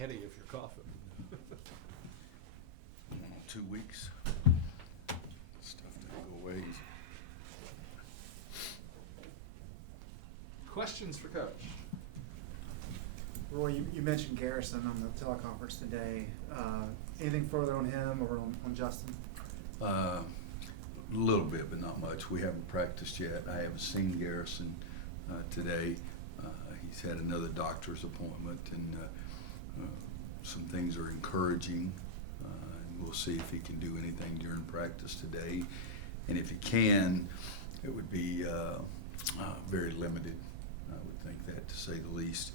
ahead of you if you're coughing. 2 weeks. Stuff don't go away easy. Questions for Coach? Roy, you mentioned Garrison on the teleconference today. Anything further on him or on Justin? A little bit, but not much. We haven't practiced yet. I haven't seen Garrison today. He's had another doctor's appointment, and some things are encouraging. And we'll see if he can do anything during practice today. And if he can, it would be very limited. I would think that, to say the least.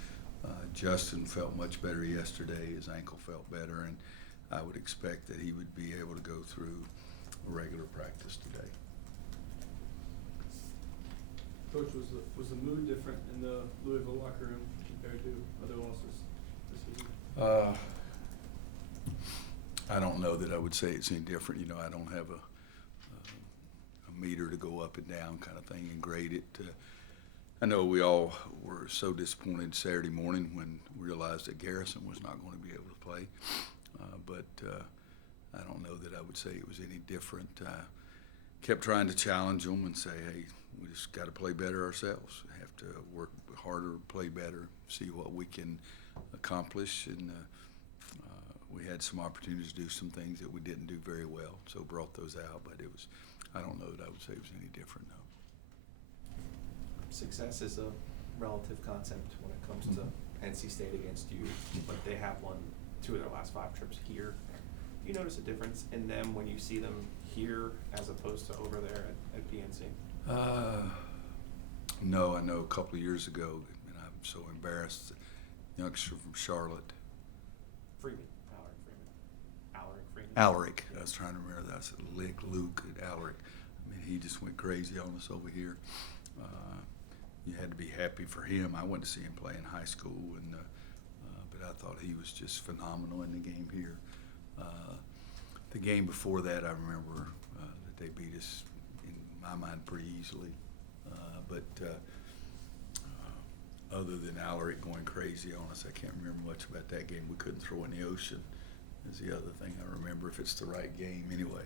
Justin felt much better yesterday. His ankle felt better, and I would expect that he would be able to go through a regular practice today. Coach, was the mood different in the Louisville locker room compared to other losses this season? I don't know that I would say it's any different. You know, I don't have a meter to go up and down kind of thing and grade it. I know we all were so disappointed Saturday morning when we realized that Garrison was not going to be able to play. But I don't know that I would say it was any different. Kept trying to challenge them and say, hey, we just got to play better ourselves. We have to work harder, play better, see what we can accomplish. And we had some opportunities to do some things that we didn't do very well, so brought those out. But it was, I don't know that I would say it was any different, no. Success is a relative concept when it comes to NC State against you, but they have won 2 of their last 5 trips here. Do you notice a difference in them when you see them here as opposed to over there at PNC? No, I know a couple of years ago, and I'm so embarrassed, the youngster from Charlotte. Alaric. I was trying to remember that. I said Luke at Alaric. I mean, he just went crazy on us over here. You had to be happy for him. I went to see him play in high school, and but I thought he was just phenomenal in the game here. The game before that, I remember that they beat us, in my mind, pretty easily. But other than Alaric going crazy on us, I can't remember much about that game. We couldn't throw in the ocean is the other thing I remember, if it's the right game anyway.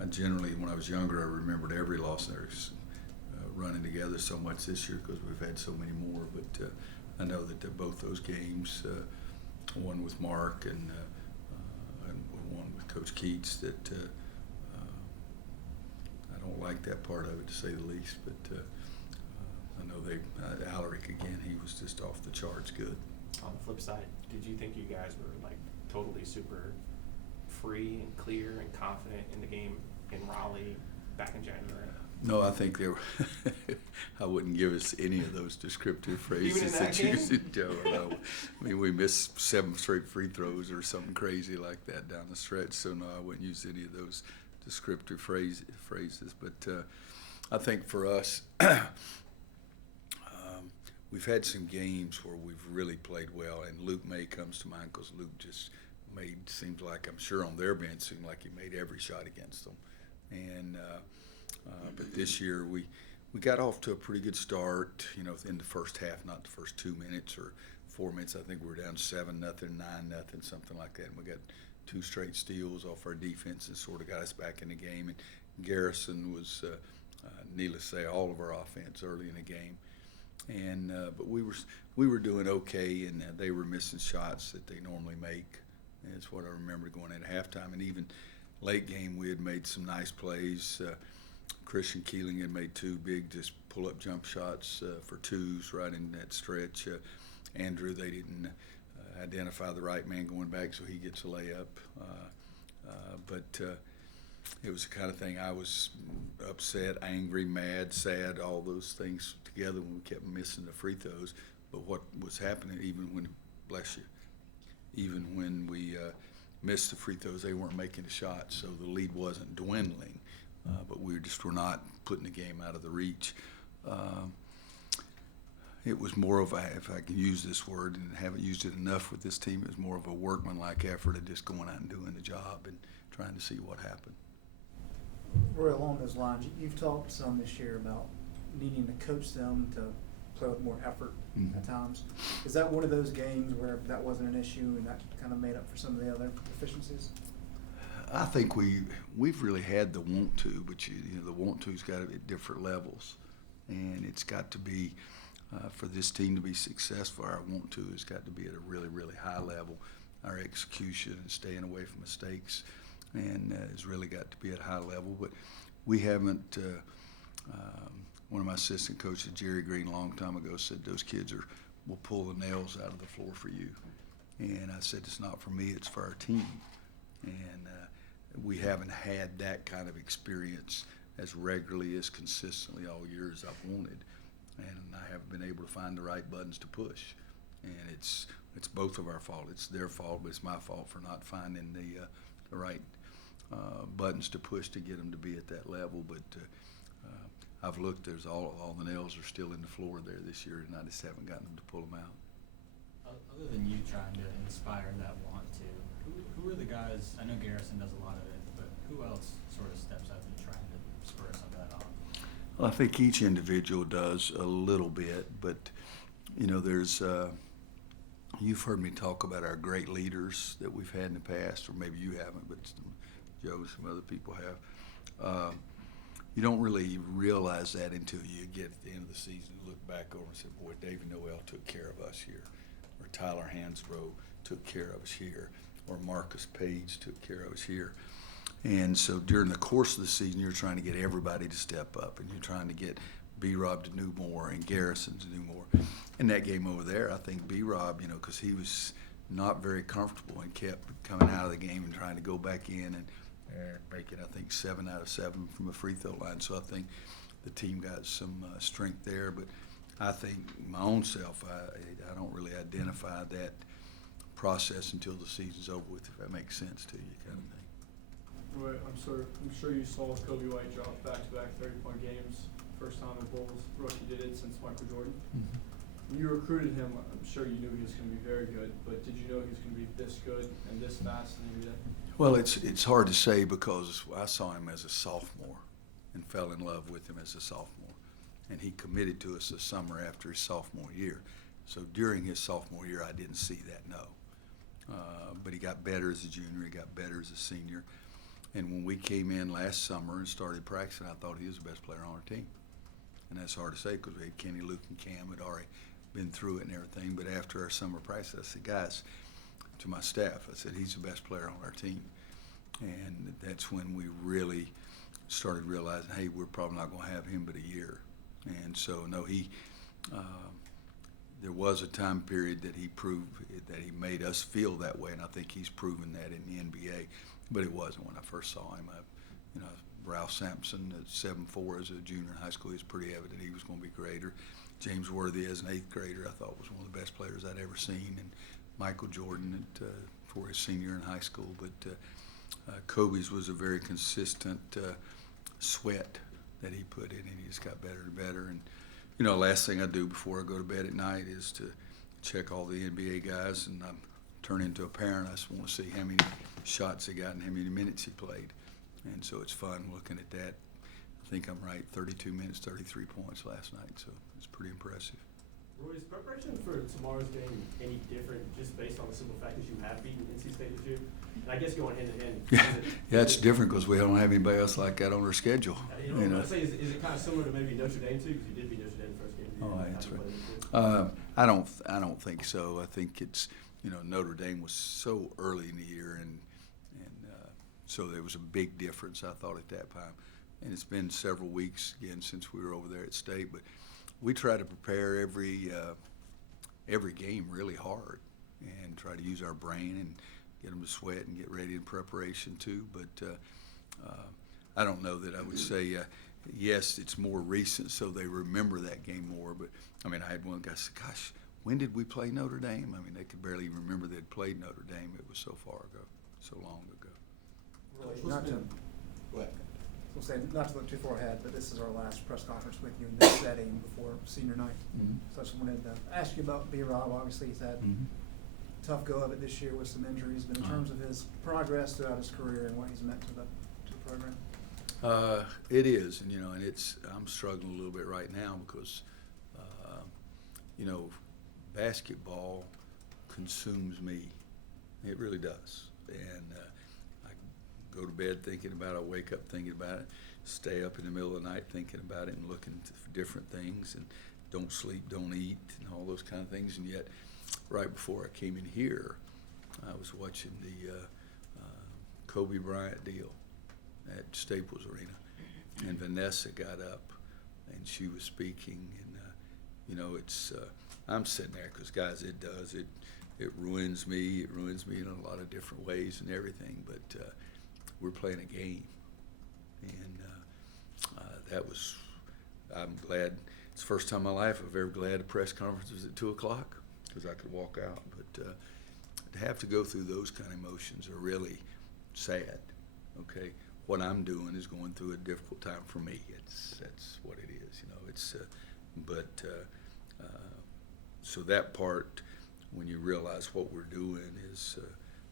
I generally, when I was younger, I remembered every loss. There's running together so much this year because we've had so many more. But I know that both those games, one with Mark and one with Coach Keats, that I don't like that part of it, to say the least. But I know Alaric again, he was just off the charts good. On the flip side, did you think you guys were like totally super free and clear and confident in the game in Raleigh back in January? No, I think they were. I wouldn't give us any of those descriptive phrases Even in that you game? said, Joe. No. I mean, we missed 7 straight free throws or something crazy like that down the stretch. So no, I wouldn't use any of those descriptive phrases. But I think for us, we've had some games where we've really played well, and Luke May comes to mind because Luke just seems like, I'm sure on their bench, seemed like he made every shot against them. And but this year we got off to a pretty good start, you know, in the first half, not the first 2 minutes or 4 minutes. I think we were down 7-0, 9-0, something like that. And we got 2 straight steals off our defense and sort of got us back in the game. And Garrison was, needless to say, all of our offense early in the game. And but we were doing okay, and they were missing shots that they normally make. And that's what I remember going into halftime. And even late game, we had made some nice plays. Christian Keeling had made 2 big just pull-up jump shots for 2s right in that stretch. Andrew, they didn't identify the right man going back, so he gets a layup. But it was the kind of thing I was upset, angry, mad, sad, all those things together when we kept missing the free throws. But what was happening, even when we missed the free throws, they weren't making the shots, so the lead wasn't dwindling. But we were not putting the game out of the reach. It was more of a, if I can use this word, and haven't used it enough with this team, it was more of a workmanlike effort of just going out and doing the job and trying to see what happened. Roy, along those lines, you've talked some this year about needing to coach them to play with more effort Mhm. at times. Is that one of those games where that wasn't an issue and that kind of made up for some of the other deficiencies? I think we've really had the want to, but you know the want to's got to be at different levels, and it's got to be for this team to be successful. Our want to has got to be at a really really high level. Our execution and staying away from mistakes, and has really got to be at a high level. But we haven't. One of my assistant coaches, Jerry Green, a long time ago said those kids will pull the nails out of the floor for you, and I said it's not for me, it's for our team, and we haven't had that kind of experience as regularly, as consistently all year as I've wanted, and I haven't been able to find the right buttons to push, and it's both of our fault. It's their fault, but it's my fault for not finding the right buttons to push to get them to be at that level. But I've looked. There's all the nails are still in the floor there this year, and I just haven't gotten them to pull them out. Other than you trying to inspire that want to, who are the guys? I know Garrison does a lot of it, but who else sort of steps up and trying to spur some of that on? Well, I think each individual does a little bit, but you know, there's. You've heard me talk about our great leaders that we've had in the past, or maybe you haven't, but Joe and some other people have. You don't really realize that until you get at the end of the season and look back over and say, boy, David Noel took care of us here, or Tyler Hansbrough took care of us here, or Marcus Page took care of us here. And so during the course of the season, you're trying to get everybody to step up, and you're trying to get B-Rob to do more and Garrison to do more. In that game over there, I think B-Rob, you know, because he was not very comfortable and kept coming out of the game and trying to go back in and making, I think, 7 out of 7 from the free throw line. So I think the team got some strength there. But I think my own self, I don't really identify that process until the season's over with, if that makes sense to you, kind of thing. Right, I'm sure you saw Kobe White drop back-to-back 30-point games. First time a Bulls rookie did it since Michael Jordan. Mm-hmm. When you recruited him, I'm sure you knew he was going to be very good, but did you know he was going to be this good and this fast in the NBA? Well, it's hard to say because I saw him as a sophomore and fell in love with him as a sophomore. And he committed to us the summer after his sophomore year. So during his sophomore year, I didn't see that, no. But he got better as a junior, he got better as a senior. And when we came in last summer and started practicing, I thought he was the best player on our team. And that's hard to say because we had Kenny, Luke, and Cam had already been through it and everything. But after our summer practice, I said, guys, to my staff, I said, he's the best player on our team. And that's when we really started realizing, hey, we're probably not going to have him but a year. And so, no, there was a time period that he proved that he made us feel that way, and I think he's proven that in the NBA. But it wasn't when I first saw him. Ralph Sampson at 7'4" as a junior in high school, he was pretty evident he was going to be greater. James Worthy as an 8th grader, I thought was one of the best players I'd ever seen, and Michael Jordan for his senior in high school. But Kobe's was a very consistent sweat that he put in, and he just got better and better. And you know, last thing I do before I go to bed at night is to check all the NBA guys, and I'm turn into a parent. I just want to see how many shots he got and how many minutes he played. And so it's fun looking at that. I think I'm right, 32 minutes, 33 points last night, so it's pretty impressive. Roy, is preparation for tomorrow's game any different just based on the simple fact that you have beaten NC State this year? And I guess going hand in hand. Yeah, it's different because we don't have anybody else like that on our schedule. You know. I say, is it kind of similar to maybe Notre Dame too? Because you did beat Notre Dame the first game. Oh, that's right. I don't think so. I think it's, you know, Notre Dame was so early in the year, and so there was a big difference, I thought, at that time. And it's been several weeks again since we were over there at State, but we try to prepare every game really hard and try to use our brain and get them to sweat and get ready in preparation too. But I don't know that I would say yes, it's more recent, so they remember that game more. But I mean, I had one guy say, "Gosh, when did we play Notre Dame?" I mean, they could barely remember they'd played Notre Dame. It was so far ago, so long ago. Really, not to look too far ahead, but this is our last press conference with you in this setting before senior night. Mm-hmm. So I just wanted to ask you about B-Rob. Obviously, he's had tough go of it this year with some injuries, but in terms of his progress throughout his career and what he's meant to the program. It is, and you know, and I'm struggling a little bit right now because you know, basketball consumes me. It really does. And I go to bed thinking about it, I wake up thinking about it, stay up in the middle of the night thinking about it and looking for different things, and don't sleep, don't eat, and all those kind of things. And yet, right before I came in here, I was watching the Kobe Bryant deal at Staples Arena, and Vanessa got up and she was speaking, and you know, it's I'm sitting there because, guys, it ruins me in a lot of different ways and everything, but we're playing a game, and that was, I'm glad. It's the first time in my life I've ever glad the press conference was at 2 o'clock because I could walk out. But to have to go through those kind of emotions are really sad. Okay, what I'm doing is going through a difficult time for me. That's what it is. You know, it's so that part, when you realize what we're doing, is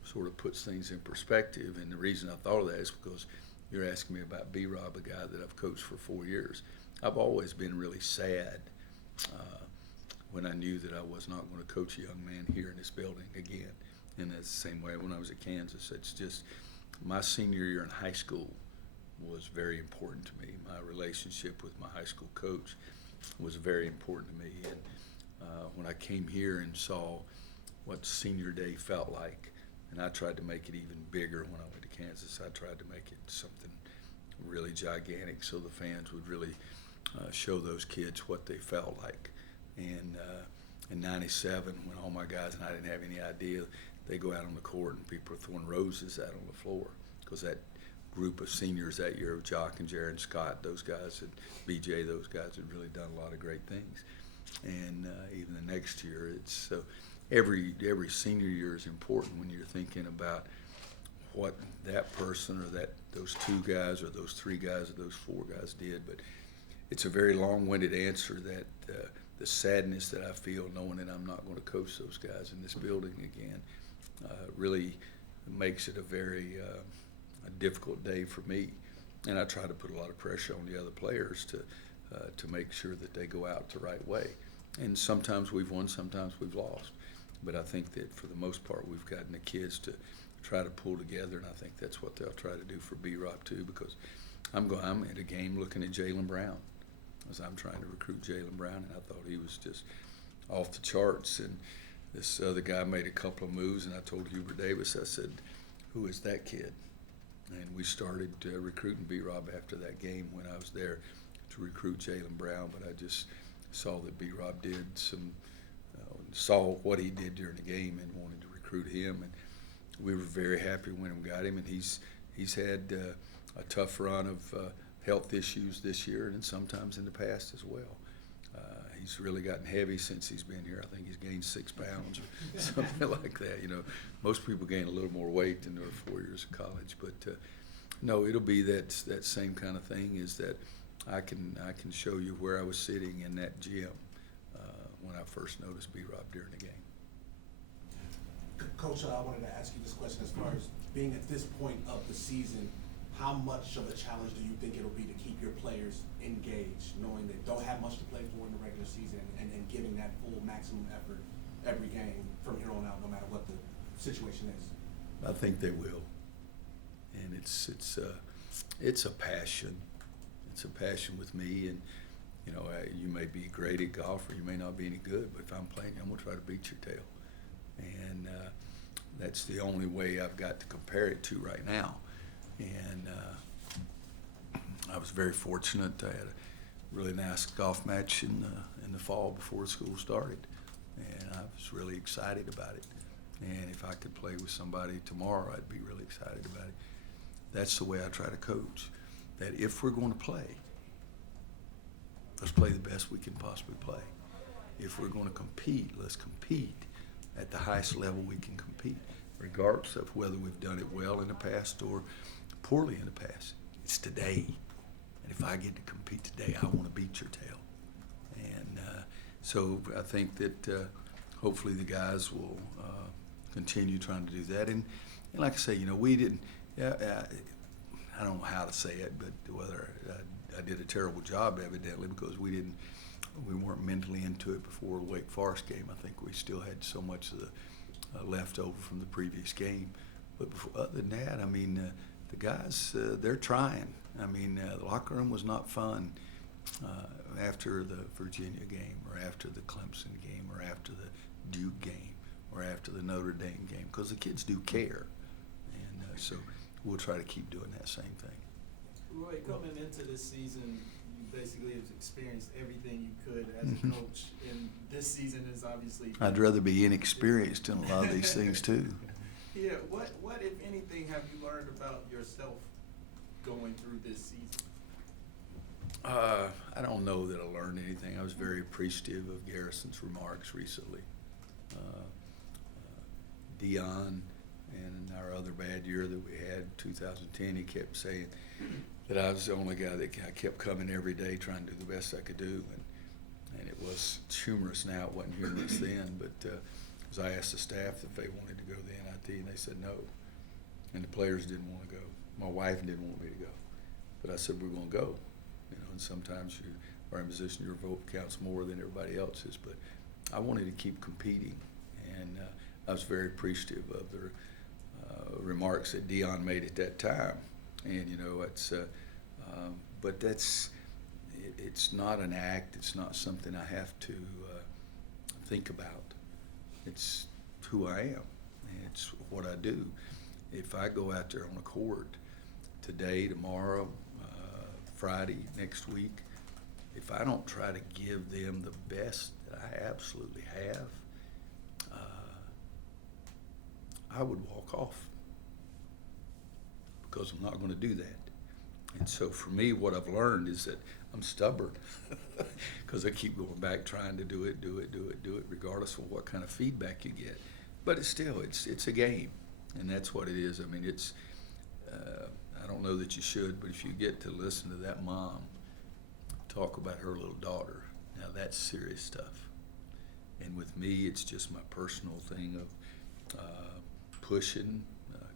sort of puts things in perspective. And the reason I thought of that is because you're asking me about B-Rob, a guy that I've coached for 4 years. I've always been really sad when I knew that I was not going to coach a young man here in this building again. And that's the same way when I was at Kansas. It's just my senior year in high school was very important to me. My relationship with my high school coach was very important to me. And when I came here and saw what senior day felt like, and I tried to make it even bigger when I went to Kansas. I tried to make it something really gigantic so the fans would really show those kids what they felt like. And in '97, when all my guys and I didn't have any idea, they go out on the court and people are throwing roses out on the floor, because that group of seniors that year, of Jock and Jaron Scott, those guys, and BJ, those guys had really done a lot of great things. And even the next year, it's so every senior year is important when you're thinking about what that person or those 2 guys or those 3 guys or those 4 guys did. But it's a very long-winded answer that the sadness that I feel knowing that I'm not going to coach those guys in this building again really makes it a very a difficult day for me. And I try to put a lot of pressure on the other players to make sure that they go out the right way. And sometimes we've won, sometimes we've lost. But I think that for the most part, we've gotten the kids to try to pull together, and I think that's what they'll try to do for B-Rob too, because I'm at a game looking at Jaylen Brown, as I'm trying to recruit Jaylen Brown, and I thought he was just off the charts. And this other guy made a couple of moves, and I told Hubert Davis, I said, "Who is that kid?" And we started recruiting B-Rob after that game when I was there to recruit Jaylen Brown. But I just saw that B-Rob did saw what he did during the game and wanted to recruit him. And we were very happy when we got him. And he's had a tough run of health issues this year, and sometimes in the past as well. He's really gotten heavy since he's been here. I think he's gained 6 pounds or something like that. You know, most people gain a little more weight in their 4 years of college. But no, it'll be that same kind of thing, is that I can show you where I was sitting in that gym when I first noticed B-Rob during the game. Coach, I wanted to ask you this question as far as being at this point of the season. How much of a challenge do you think it'll be to keep your players engaged, knowing they don't have much to play for in the regular season, and giving that full maximum effort every game from here on out, no matter what the situation is? I think they will, and it's a passion. It's a passion with me, and you know, you may be great at golf or you may not be any good, but if I'm playing, I'm gonna try to beat your tail, and that's the only way I've got to compare it to right now. And I was very fortunate. I had a really nice golf match in the fall before school started, and I was really excited about it. And if I could play with somebody tomorrow, I'd be really excited about it. That's the way I try to coach, that if we're going to play, let's play the best we can possibly play. If we're going to compete, let's compete at the highest level we can compete, regardless of whether we've done it well in the past or poorly in the past. It's today. And if I get to compete today, I want to beat your tail. And so I think that hopefully the guys will continue trying to do that. And like I say, you know, we didn't, I don't know how to say it, but whether I did a terrible job evidently, because we we weren't mentally into it before the Wake Forest game. I think we still had so much of the left over from the previous game. But other than that, I mean, the guys, they're trying. I mean, the locker room was not fun after the Virginia game or after the Clemson game or after the Duke game or after the Notre Dame game, because the kids do care. And so we'll try to keep doing that same thing. Roy, coming into this season, you basically have experienced everything you could as a coach, and this season is obviously. I'd rather be inexperienced in a lot of these things too. Yeah, what if anything have you learned about yourself going through this season? I don't know that I learned anything. I was very appreciative of Garrison's remarks recently. Dion and our other bad year that we had, 2010, he kept saying that I was the only guy that I kept coming every day trying to do the best I could do. And it was humorous now, it wasn't humorous then, but because I asked the staff if they wanted to go to the NIT, and they said no. And the players didn't want to go. My wife didn't want me to go. But I said, we're going to go. You know, and sometimes you are in a position your vote counts more than everybody else's. But I wanted to keep competing, and I was very appreciative of the remarks that Dion made at that time. And you know, it's but it's not an act. It's not something I have to think about. It's who I am. It's what I do. If I go out there on a court today, tomorrow, Friday, next week, if I don't try to give them the best that I absolutely have, I would walk off, because I'm not going to do that. And so for me, what I've learned is that I'm stubborn, because I keep going back trying to do it, regardless of what kind of feedback you get. But it's still, it's a game, and that's what it is. I mean, it's, I don't know that you should, but if you get to listen to that mom talk about her little daughter, now that's serious stuff. And with me, it's just my personal thing of pushing,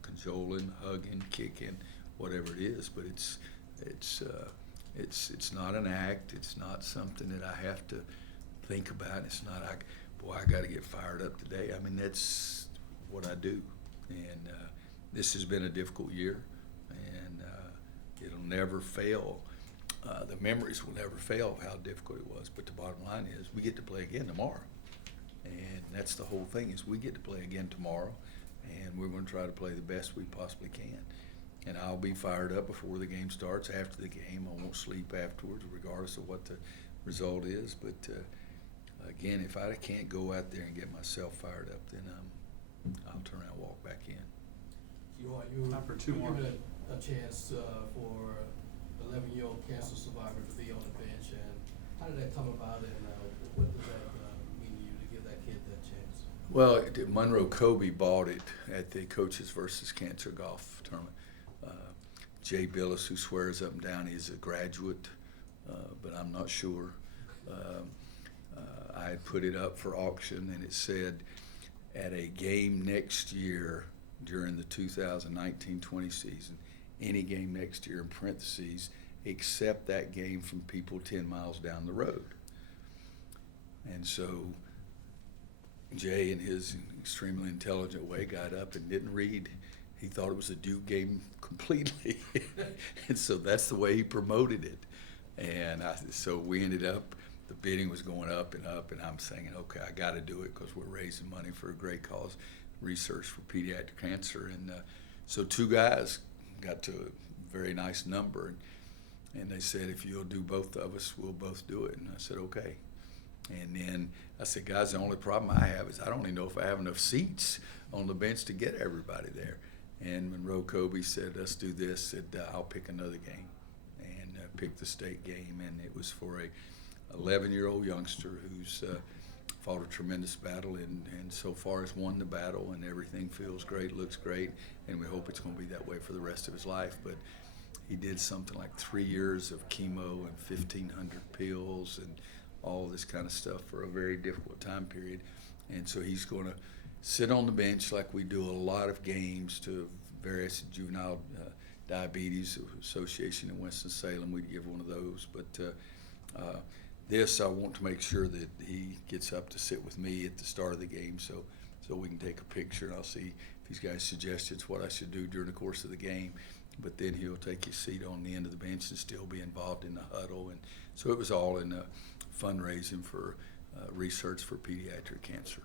cajoling, hugging, kicking, whatever it is. But it's not an act. It's not something that I have to think about. It's not boy, I got to get fired up today. I mean, that's what I do. And this has been a difficult year, and it'll never fail. The memories will never fail of how difficult it was. But the bottom line is, we get to play again tomorrow. And that's the whole thing, is we get to play again tomorrow, and we're going to try to play the best we possibly can. And I'll be fired up before the game starts. After the game, I won't sleep afterwards, regardless of what the result is. But again, if I can't go out there and get myself fired up, then I'll turn around and walk back in. You Time for two more. given a chance for 11-year-old cancer survivor to be on the bench, and how did that come about, and what does that mean to you to give that kid that chance? Well, Monroe Kobe bought it at the Coaches versus Cancer golf tournament. Jay Billis, who swears up and down he's a graduate, but I'm not sure. I had put it up for auction, and it said, at a game next year during the 2019-20 season, any game next year in parentheses, except that game from people 10 miles down the road. And so Jay, in his extremely intelligent way, got up and didn't read. He thought it was a Duke game completely. And so that's the way he promoted it. And so we ended up, the bidding was going up, and I'm saying, okay, I got to do it, because we're raising money for a great cause, research for pediatric cancer. And so two guys got to a very nice number, and they said, if you'll do both of us, we'll both do it. And I said, okay. And then I said, guys, the only problem I have is I don't even know if I have enough seats on the bench to get everybody there. And Monroe Kobe said, let's do this. Said, I'll pick another game, and picked the state game. And it was for a 11-year-old youngster who's fought a tremendous battle, and so far has won the battle, and everything feels great, looks great, and we hope it's going to be that way for the rest of his life. But he did something like 3 years of chemo and 1,500 pills and all this kind of stuff for a very difficult time period. And so he's going to sit on the bench like we do a lot of games to various juvenile diabetes association in Winston-Salem. We'd give one of those. But this, I want to make sure that he gets up to sit with me at the start of the game so we can take a picture, and I'll see if he's got suggestions what I should do during the course of the game. But then he'll take his seat on the end of the bench and still be involved in the huddle. And so it was all in fundraising for research for pediatric cancer.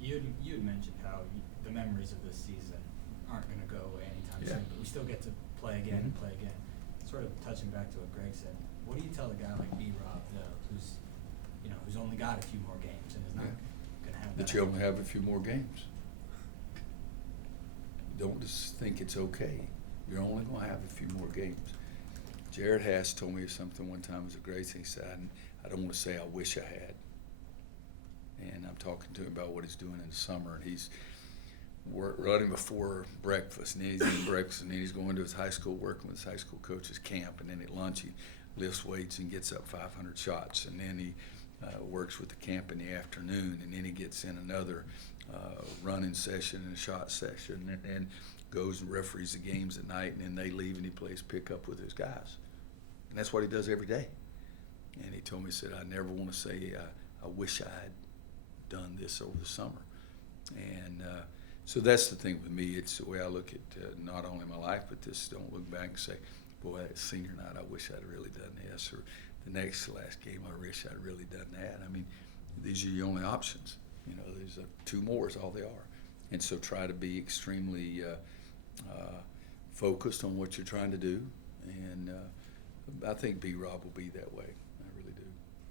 You had mentioned how the memories of this season aren't going to go away anytime Yeah. soon, but we still get to play again and play again. Sort of touching back to what Greg said, what do you tell a guy like B-Rob, who's only got a few more games and is not going to have that? That you only have a few more games. Don't just think it's okay. You're only going to have a few more games. Jared Hass told me something one time as a great thing. He said, I don't want to say I wish I had. And I'm talking to him about what he's doing in the summer, and he's running before breakfast, and then he's eating breakfast, and then he's going to his high school, working with his high school coach's camp, and then at lunch he lifts weights and gets up 500 shots, and then he works with the camp in the afternoon, and then he gets in another running session and a shot session, and then goes and referees the games at night, and then they leave and he plays pickup with his guys. And that's what he does every day. And he told me, he said, I never want to say I wish I had done this over the summer. And so that's the thing with me. It's the way I look at not only my life, but this. Don't look back and say, boy, that senior night, I wish I'd really done this, or the next to last game, I wish I'd really done that. I mean, these are your only options. You know, there's two more is all they are. And so try to be extremely focused on what you're trying to do. And I think B-Rob will be that way. I really do.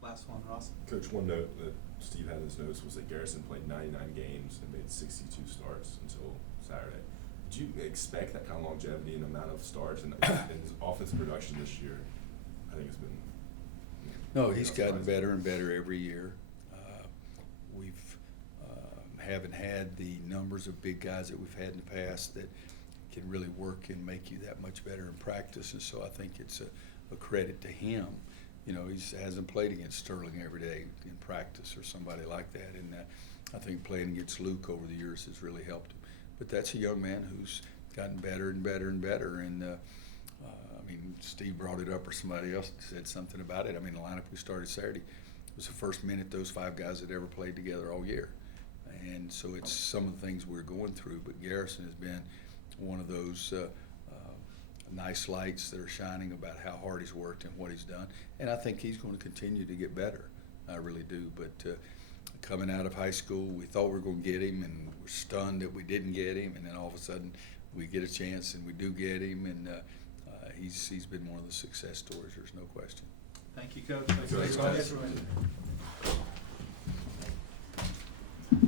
Last one, Ross. Coach, one note that Steve had in his notes was that Garrison played 99 games and made 62 starts until Saturday. Did you expect that kind of longevity and amount of starts and his offensive production this year? I think it's been. No, he's gotten better and better every year. We've haven't had the numbers of big guys that we've had in the past that can really work and make you that much better in practice, and so I think it's a credit to him. You know, he hasn't played against Sterling every day in practice or somebody like that, and I think playing against Luke over the years has really helped him. But that's a young man who's gotten better and better and better, and I mean, Steve brought it up or somebody else said something about it. I mean, the lineup we started Saturday was the first minute those five guys had ever played together all year. And so it's some of the things we're going through, but Garrison has been one of those nice lights that are shining about how hard he's worked and what he's done. And I think he's going to continue to get better. I really do. But coming out of high school, we thought we were going to get him, and we're stunned that we didn't get him. And then all of a sudden we get a chance and we do get him. And he's been one of the success stories, there's no question. Thank you, Coach. Thanks, Thanks, everybody.